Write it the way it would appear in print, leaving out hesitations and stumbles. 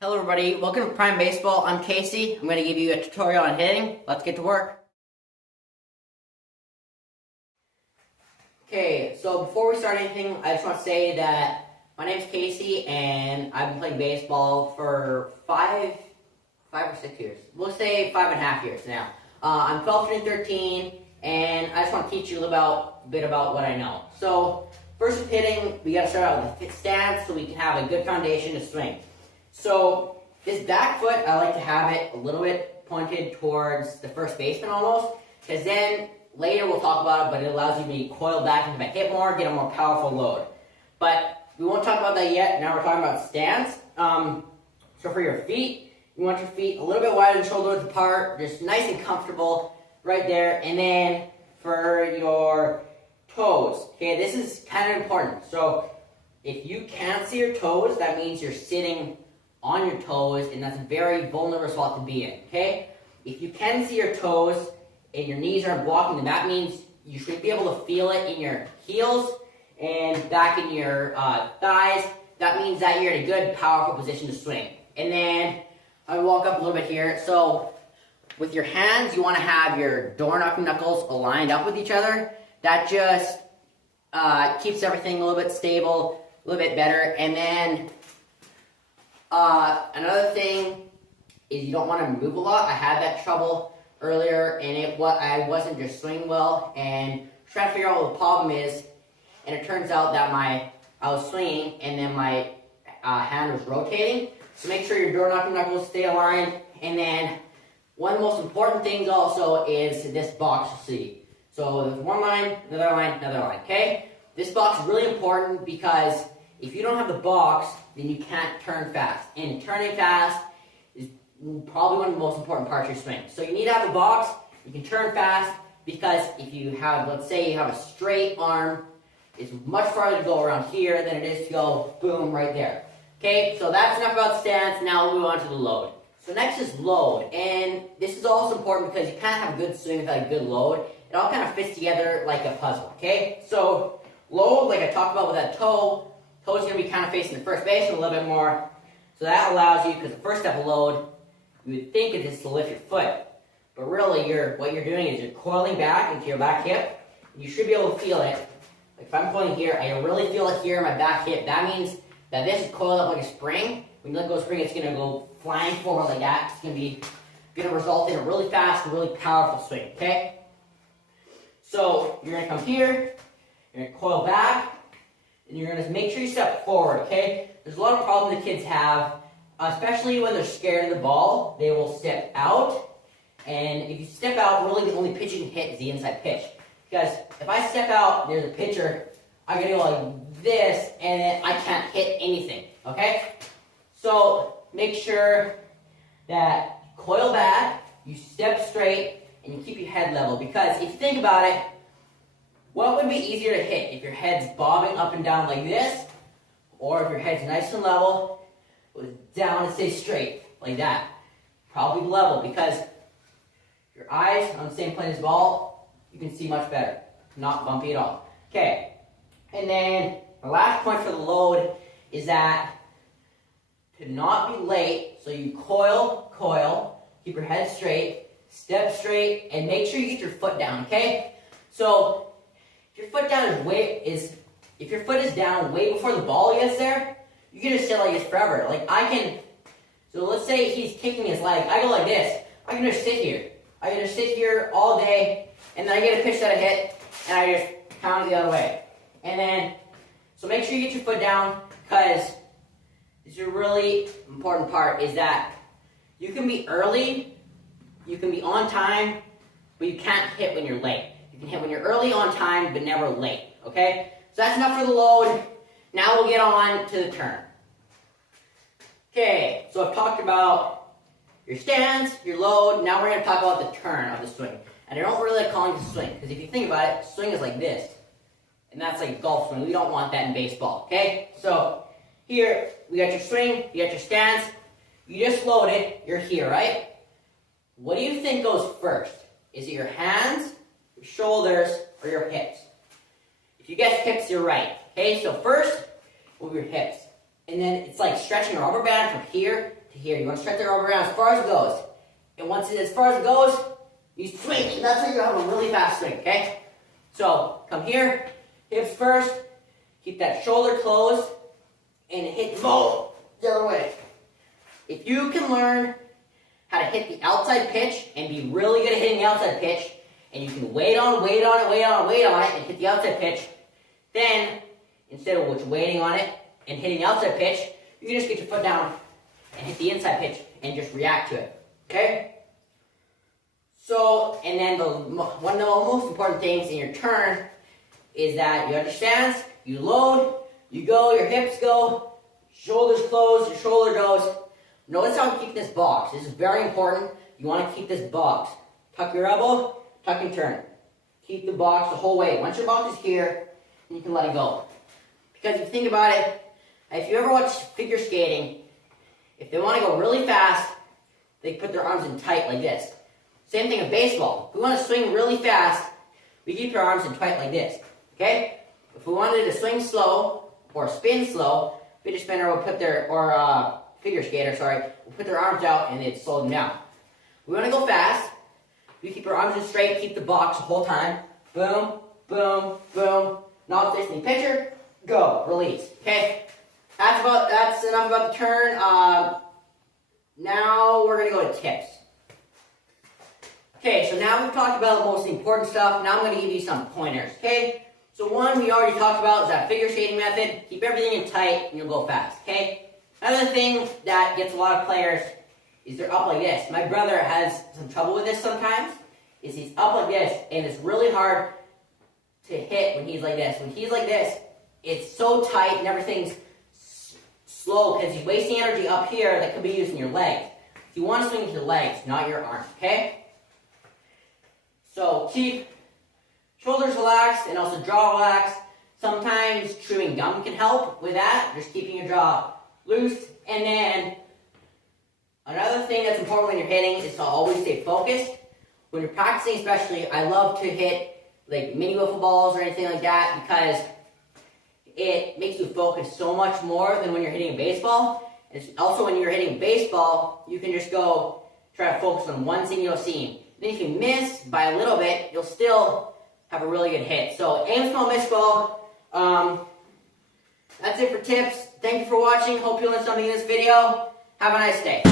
Hello everybody, welcome to Prime Baseball. I'm Casey. I'm going to give you a tutorial on hitting. Let's get to work. Okay, so before we start anything, I just want to say that my name's Casey and I've been playing baseball for five or 6 years. We'll say 5.5 years now. I'm 12, turning 13, and I just want to teach you a bit about what I know. So first with hitting, we got to start out with the stance so we can have a good foundation to swing. So this back foot, I like to have it a little bit pointed towards the first baseman almost, because then later we'll talk about it, but it allows you to coil back into my hip more, get a more powerful load. But we won't talk about that yet. Now we're talking about stance. So for your feet, you want your feet a little bit wider than shoulder width apart, just nice and comfortable right there. And then for your toes, okay, this is kind of important. So if you can't see your toes, that means you're sitting on your toes, and that's a very vulnerable spot to be in, okay? If you can see your toes and your knees aren't blocking them, that means you should be able to feel it in your heels and back in your thighs. That means that you're in a good, powerful position to swing. And then I walk up a little bit here. So with your hands, you want to have your door knuckles aligned up with each other. That just keeps everything a little bit stable, a little bit better. And then another thing is you don't want to move a lot. I had that trouble earlier, and I wasn't just swinging well, and trying to figure out what the problem is. And it turns out that I was swinging, and then my hand was rotating. So make sure your door knuckles stay aligned. And then one of the most important things also is this box you see. So there's one line, another line, another line. Okay, this box is really important because if you don't have the box, then you can't turn fast. And turning fast is probably one of the most important parts of your swing. So you need to have the box. You can turn fast because if you have, let's say you have a straight arm, it's much farther to go around here than it is to go boom right there. Okay, so that's enough about stance. Now we'll move on to the load. So next is load. And this is also important because you can't have a good swing without a good load. It all kind of fits together like a puzzle. Okay, so load, like I talked about with that toe, toe's going to be kind of facing the first baseman a little bit more. So that allows you, because the first step of load, you would think it is to lift your foot. But really, what you're doing is you're coiling back into your back hip. And you should be able to feel it. Like if I'm coiling here, I really feel it here in my back hip. That means that this is coiled up like a spring. When you let go of spring, it's going to go flying forward like that. It's going to result in a really fast, really powerful swing, okay? So you're going to come here, you're going to coil back, and you're going to make sure you step forward, okay? There's a lot of problems the kids have, especially when they're scared of the ball. They will step out, and if you step out, really the only pitch you can hit is the inside pitch. Because if I step out, there's a pitcher, I'm going to go like this, and then I can't hit anything, okay? So make sure that you coil back, you step straight, and you keep your head level. Because if you think about it, what would be easier to hit? If your head's bobbing up and down like this, or if your head's nice and level, goes down and stays straight, like that. Probably level, because your eyes on the same plane as the ball, you can see much better. Not bumpy at all. Okay, and then the last point for the load is that to not be late, so you coil, keep your head straight, step straight, and make sure you get your foot down, okay? So if your foot is down way before the ball gets there, you can just sit like this forever. So let's say he's kicking his leg, I go like this, I can just sit here. I can just sit here all day, and then I get a pitch that I hit, and I just pound it the other way. And then, so make sure you get your foot down, because this is a really important part, is that you can be early, you can be on time, but you can't hit when you're late. You can hit when you're early, on time, but never late, okay? So that's enough for the load. Now we'll get on to the turn. Okay, so I've talked about your stance, your load. Now we're going to talk about the turn of the swing. And I don't really like calling it a swing, because if you think about it, swing is like this. And that's like a golf swing. We don't want that in baseball, okay? So here, we got your swing, you got your stance. You just loaded, you're here, right? What do you think goes first? Is it your hands, your shoulders, or your hips? If you guess hips, you're right. Okay, so first, move your hips. And then it's like stretching a rubber band from here to here. You want to stretch the rubber band as far as it goes. And once as far as it goes, you swing. And that's how you have a really fast swing, okay? So come here, hips first. Keep that shoulder closed and hit the ball the other way. If you can learn how to hit the outside pitch and be really good at hitting the outside pitch, and you can wait on it, and hit the outside pitch, then instead of just waiting on it and hitting the outside pitch, you can just get your foot down and hit the inside pitch and just react to it, okay? So, and then one of the most important things in your turn is that you understand, you load, you go, your hips go, shoulders closed, your shoulder goes. Notice how I'm keeping this box. This is very important. You want to keep this box. Tuck your elbow, tuck and turn. Keep the box the whole way. Once your box is here, you can let it go. Because if you think about it, if you ever watch figure skating, if they want to go really fast, they put their arms in tight like this. Same thing with baseball. If we want to swing really fast, we keep our arms in tight like this. Okay? If we wanted to swing slow or spin slow, fidget spinner will put their, or figure skater, sorry, will put their arms out and they'd slow them down. We want to go fast. We keep our arms in straight, keep the box the whole time. Boom, boom, boom. Now if there's any pitcher, go, release. Okay? That's enough about the turn. Now we're going to go to tips. Okay, so now we've talked about the most important stuff. Now I'm going to give you some pointers, okay? So one we already talked about is that figure skating method. Keep everything in tight and you'll go fast, okay? Another thing that gets a lot of players is they're up like this. My brother has some trouble with this sometimes, is he's up like this, and it's really hard to hit when he's like this. When he's like this, it's so tight and everything's slow because he's wasting energy up here that could be used in your legs. You want to swing with your legs, not your arms, okay? So keep shoulders relaxed and also jaw relaxed. Sometimes chewing gum can help with that, just keeping your jaw loose. And then another thing that's important when you're hitting is to always stay focused. When you're practicing especially, I love to hit like mini wiffle balls or anything like that because it makes you focus so much more than when you're hitting a baseball. And also when you're hitting a baseball, you can just go try to focus on one single seam. Then if you miss by a little bit, you'll still have a really good hit. So aim small, miss ball. That's it for tips. Thank you for watching. Hope you learned something in this video. Have a nice day.